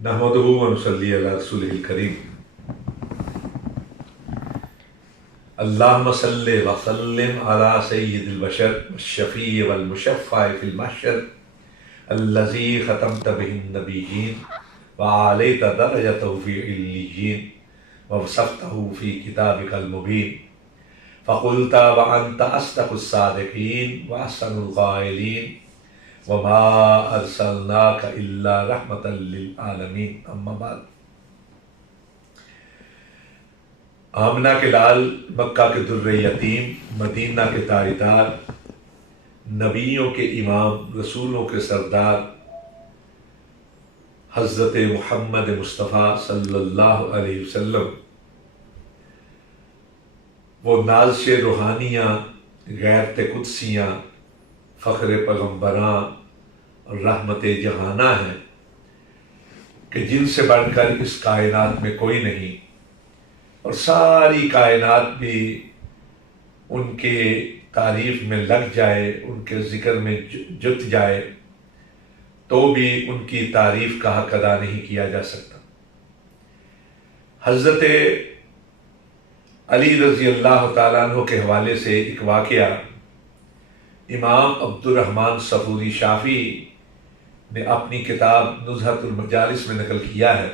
نحمدہ و نصلی علی رسولہ الکریم اللہم صلی وسلم علی سید البشر والشفیع والمشفع فی المحشر الذی ختمت بہ النبیین وعلیت درجتہ فی علیین ووصفتہ فی کتابک المبین فقلت وانت اصدق الصادقین واحسن القائلین وما ارسلناک الا رحمتا للعالمین اما بعد۔ آمنہ کے لال، مکہ کے در یتیم، مدینہ کے تاجدار، نبیوں کے امام، رسولوں کے سردار حضرت محمد مصطفیٰ صلی اللہ علیہ وسلم، وہ نازش روحانیاں، غیرت قدسیاں، فخر پیغمبراں اور رحمت جہانہ ہیں کہ جن سے بڑھ کر اس کائنات میں کوئی نہیں، اور ساری کائنات بھی ان کے تعریف میں لگ جائے، ان کے ذکر میں جت جائے تو بھی ان کی تعریف کا حق ادا نہیں کیا جا سکتا۔ حضرت علی رضی اللہ تعالیٰ عنہ کے حوالے سے ایک واقعہ امام عبد الرحمن صفوری شافعی نے اپنی کتاب نزہۃ المجالس میں نقل کیا ہے،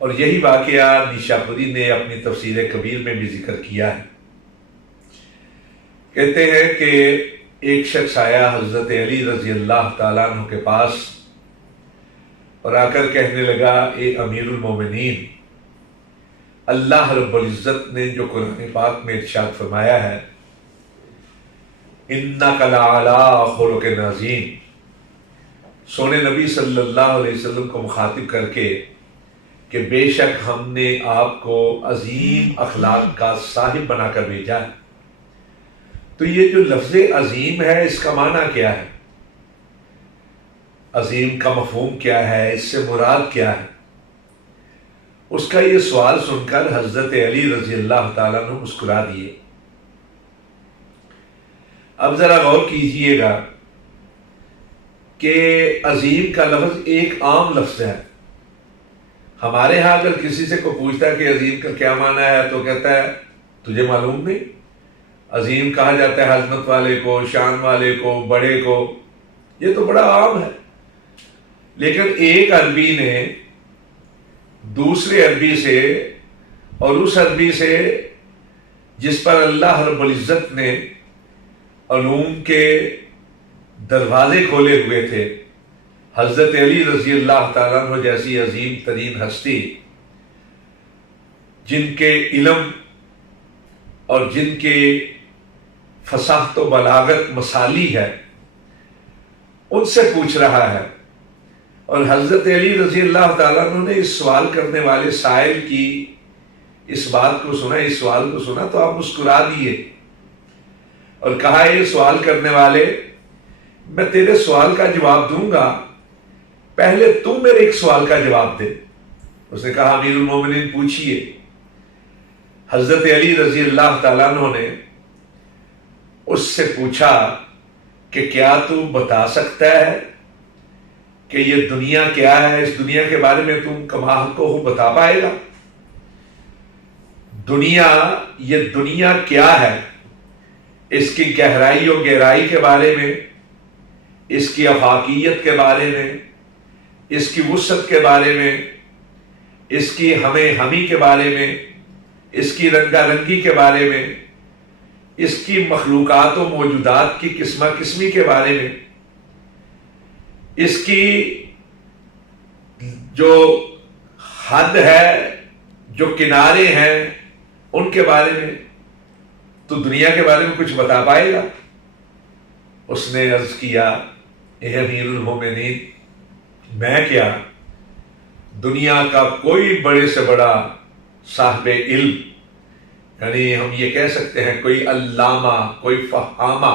اور یہی واقعہ نیشاپوری نے اپنی تفسیر کبیر میں بھی ذکر کیا ہے۔ کہتے ہیں کہ ایک شخص آیا حضرت علی رضی اللہ تعالیٰ عنہ کے پاس اور آ کر کہنے لگا، اے امیر المومنین، اللہ رب العزت نے جو قرآن پاک میں ارشاد فرمایا ہے اِنَّكَ لَعَلَىٰ خُلُقٍ عَظِيمٍ، سونے نبی صلی اللہ علیہ وسلم کو مخاطب کر کے کہ بے شک ہم نے آپ کو عظیم اخلاق کا صاحب بنا کر بھیجا ہے۔ تو یہ جو لفظ عظیم ہے، اس کا معنی کیا ہے؟ عظیم کا مفہوم کیا ہے؟ اس سے مراد کیا ہے؟ اس کا یہ سوال سن کر حضرت علی رضی اللہ تعالیٰ عنہ مسکرا دیے۔ اب ذرا غور کیجئے گا کہ عظیم کا لفظ ایک عام لفظ ہے۔ ہمارے ہاں اگر کسی سے کوئی پوچھتا ہے کہ عظیم کا کیا معنی ہے تو کہتا ہے تجھے معلوم نہیں؟ عظیم کہا جاتا ہے عظمت والے کو، شان والے کو، بڑے کو، یہ تو بڑا عام ہے۔ لیکن ایک عربی نے دوسرے عربی سے، اور اس عربی سے جس پر اللہ رب العزت نے علوم کے دروازے کھولے ہوئے تھے، حضرت علی رضی اللہ تعالیٰ عنہ جیسی عظیم ترین ہستی، جن کے علم اور جن کے فصاحت و بلاغت مثالی ہے، ان سے پوچھ رہا ہے۔ اور حضرت علی رضی اللہ تعالیٰ عنہ نے اس سوال کرنے والے سائل کی اس بات کو سنا، اس سوال کو سنا تو آپ مسکرا دیے اور کہا، یہ سوال کرنے والے، میں تیرے سوال کا جواب دوں گا، پہلے تم میرے ایک سوال کا جواب دے۔ اس نے کہا، امیر المومنین پوچھئے۔ حضرت علی رضی اللہ تعالیٰ عنہ نے اس سے پوچھا کہ کیا تو بتا سکتا ہے کہ یہ دنیا کیا ہے؟ اس دنیا کے بارے میں تم کما حق کو بتا پائے گا؟ دنیا، یہ دنیا کیا ہے؟ اس کی گہرائی و گہرائی کے بارے میں، اس کی افاقیت کے بارے میں، اس کی وسعت کے بارے میں، اس کی ہمیں ہمی کے بارے میں، اس کی رنگا رنگی کے بارے میں، اس کی مخلوقات و موجودات کی قسمہ قسمی کے بارے میں، اس کی جو حد ہے، جو کنارے ہیں، ان کے بارے میں، تو دنیا کے بارے میں کچھ بتا پائے گا؟ اس نے عرض کیا، اے امیر المومنین، میں کیا، دنیا کا کوئی بڑے سے بڑا صاحب علم، یعنی ہم یہ کہہ سکتے ہیں کوئی علامہ، کوئی فہامہ،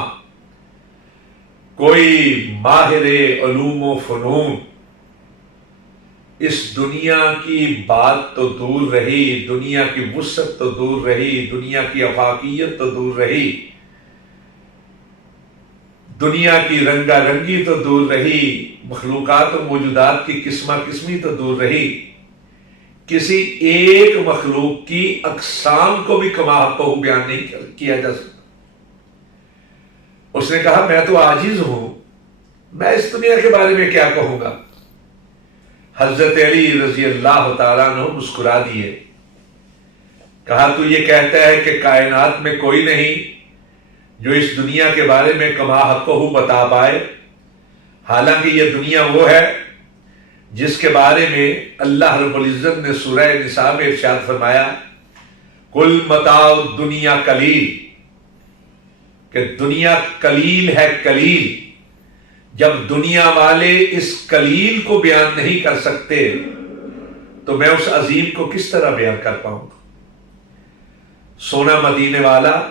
کوئی ماہر علوم و فنون، اس دنیا کی بات تو دور رہی، دنیا کی وسعت تو دور رہی، دنیا کی افاقیت تو دور رہی، دنیا کی رنگا رنگی تو دور رہی، مخلوقات و موجودات کی قسمہ قسمی تو دور رہی، کسی ایک مخلوق کی اقسام کو بھی کما حقہ بیان نہیں کیا جا سکتا۔ اس نے کہا میں تو عاجز ہوں، میں اس دنیا کے بارے میں کیا کہوں گا۔ حضرت علی رضی اللہ تعالیٰ عنہ مسکرا دیے، کہا تو یہ کہتا ہے کہ کائنات میں کوئی نہیں جو اس دنیا کے بارے میں کما حقہ بتا پائے، حالانکہ یہ دنیا وہ ہے جس کے بارے میں اللہ رب العزت نے سورہ نساء میں ارشاد فرمایا کل متاع الدنیا قلیل، کہ دنیا قلیل ہے، قلیل۔ جب دنیا والے اس قلیل کو بیان نہیں کر سکتے تو میں اس عظیم کو کس طرح بیان کر پاؤں گا۔ سونا مدینے والا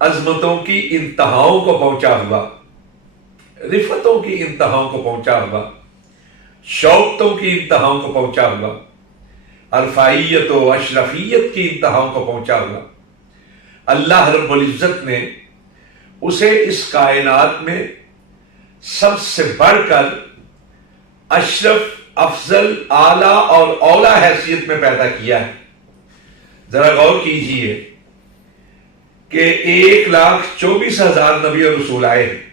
عظمتوں کی انتہاؤں کو پہنچا ہوا، رفتوں کی انتہاؤں کو پہنچا ہوا، شوقتوں کی انتہاؤں کو پہنچا ہوا، عرفائیت و اشرفیت کی انتہاؤں کو پہنچا ہوا، اللہ رب العزت نے اسے اس کائنات میں سب سے بڑھ کر اشرف، افضل، اعلیٰ اور اولا حیثیت میں پیدا کیا ہے۔ ذرا غور کیجئے کہ 1,24,000 نبی اور رسول آئے ہیں۔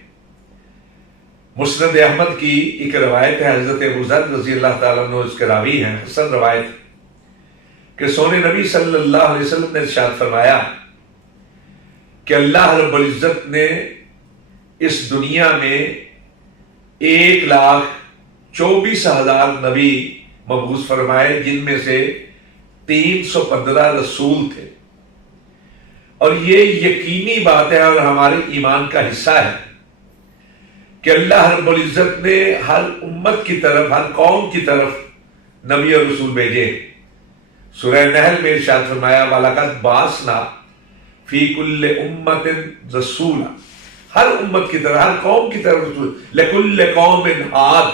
مسند احمد کی ایک روایت ہے، حضرت ابو ذر رضی اللہ تعالیٰ عنہ اس کے راوی ہیں، حسن روایت، کہ سونے نبی صلی اللہ علیہ وسلم نے ارشاد فرمایا کہ اللہ رب العزت نے اس دنیا میں 1,24,000 نبی مبعوث فرمائے، جن میں سے 315 رسول تھے۔ اور یہ یقینی بات ہے اور ہمارے ایمان کا حصہ ہے کہ اللہ رب العزت نے ہر امت کی طرف، ہر قوم کی طرف نبی اور رسول بھیجے۔ سورہ نحل میں ارشاد فرمایا وَلَقَدْ بَعَثْنَا فِي كُلِّ أُمَّةٍ رَسُولًا، ہر امت کی طرف، ہر قوم کی طرف رسول، لِكُلِّ قَوْمٍ عَادٍ،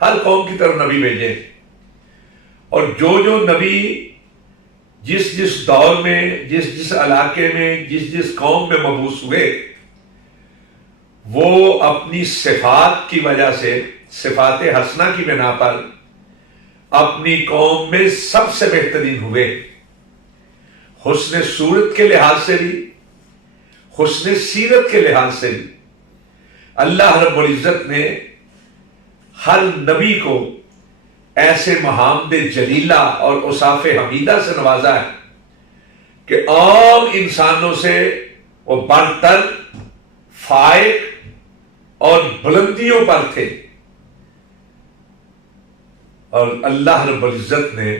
ہر قوم کی طرف نبی بھیجے۔ اور جو نبی جس دور میں، جس علاقے میں، جس قوم میں مبعوث ہوئے، وہ اپنی صفات کی وجہ سے، صفات حسنہ کی بنا پر اپنی قوم میں سب سے بہترین ہوئے، حسن صورت کے لحاظ سے بھی، حسن سیرت کے لحاظ سے بھی۔ اللہ رب العزت نے ہر نبی کو ایسے محامد جلیلہ اور اوصاف حمیدہ سے نوازا ہے کہ عام انسانوں سے وہ برتر، فائق اور بلندیوں پر تھے۔ اور اللہ رب العزت نے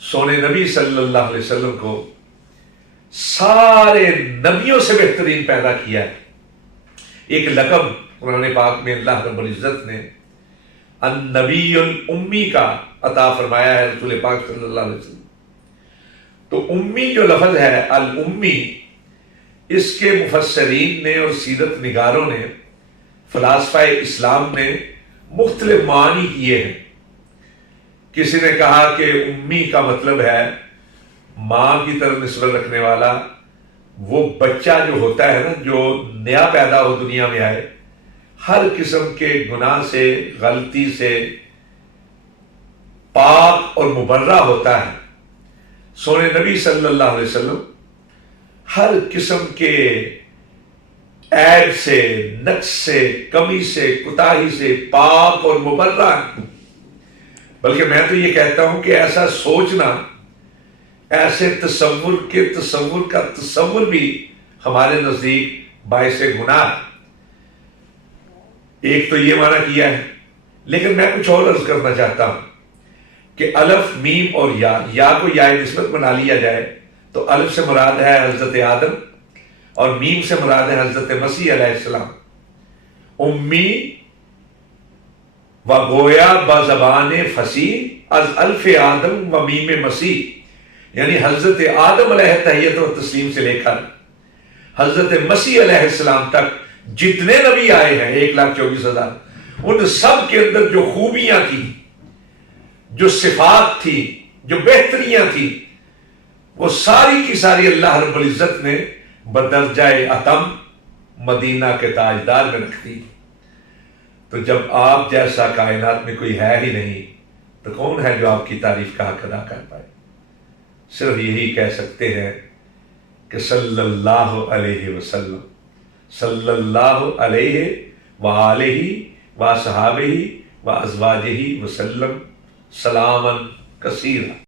سونے نبی صلی اللہ علیہ وسلم کو سارے نبیوں سے بہترین پیدا کیا ہے۔ ایک لقب قرآن پاک میں اللہ رب العزت نے النبی الامی کا عطا فرمایا ہے رسول پاک صلی اللہ علیہ وسلم۔ تو امی جو لفظ ہے الامی، اس کے مفسرین نے اور سیرت نگاروں نے، فلاسفہ اسلام نے مختلف معنی کیے ہیں۔ کسی نے کہا کہ امی کا مطلب ہے ماں کی طرف نسبت رکھنے والا، وہ بچہ جو ہوتا ہے نا، جو نیا پیدا ہو دنیا میں آئے، ہر قسم کے گناہ سے، غلطی سے پاک اور مبرہ ہوتا ہے۔ سونے نبی صلی اللہ علیہ وسلم ہر قسم کے عیب سے، نقص سے، کمی سے، کوتاہی سے پاک اور مبرہ ہیں۔ بلکہ میں تو یہ کہتا ہوں کہ ایسا سوچنا، ایسے تصور کے تصور کا تصور بھی ہمارے نزدیک باعث گناہ ہے۔ ایک تو یہ معنی کیا ہے، لیکن میں کچھ اور عرض کرنا چاہتا ہوں کہ الف، میم اور یا کو یا نسبت بنا لیا جائے تو الف سے مراد ہے حضرت آدم اور میم سے مراد ہے حضرت مسیح علیہ السلام۔ امی و گویا بزبان فصیح از الف آدم و میم مسیح، یعنی حضرت آدم علیہ تحیت و تسلیم سے لے کر حضرت مسیح علیہ السلام تک جتنے نبی آئے ہیں 1,24,000، ان سب کے اندر جو خوبیاں تھی، جو صفات تھی، جو بہتریاں تھی، وہ ساری کی ساری اللہ رب العزت نے بدرجہ اتم مدینہ کے تاجدار میں رکھ دی۔ تو جب آپ جیسا کائنات میں کوئی ہے ہی نہیں تو کون ہے جو آپ کی تعریف کا حق ادا کر پائے؟ صرف یہی کہہ سکتے ہیں کہ صلی اللہ علیہ وسلم، صلی اللہ علیہ وآلہ وصحابہ وازواجہ وسلم سلاما کثیرا۔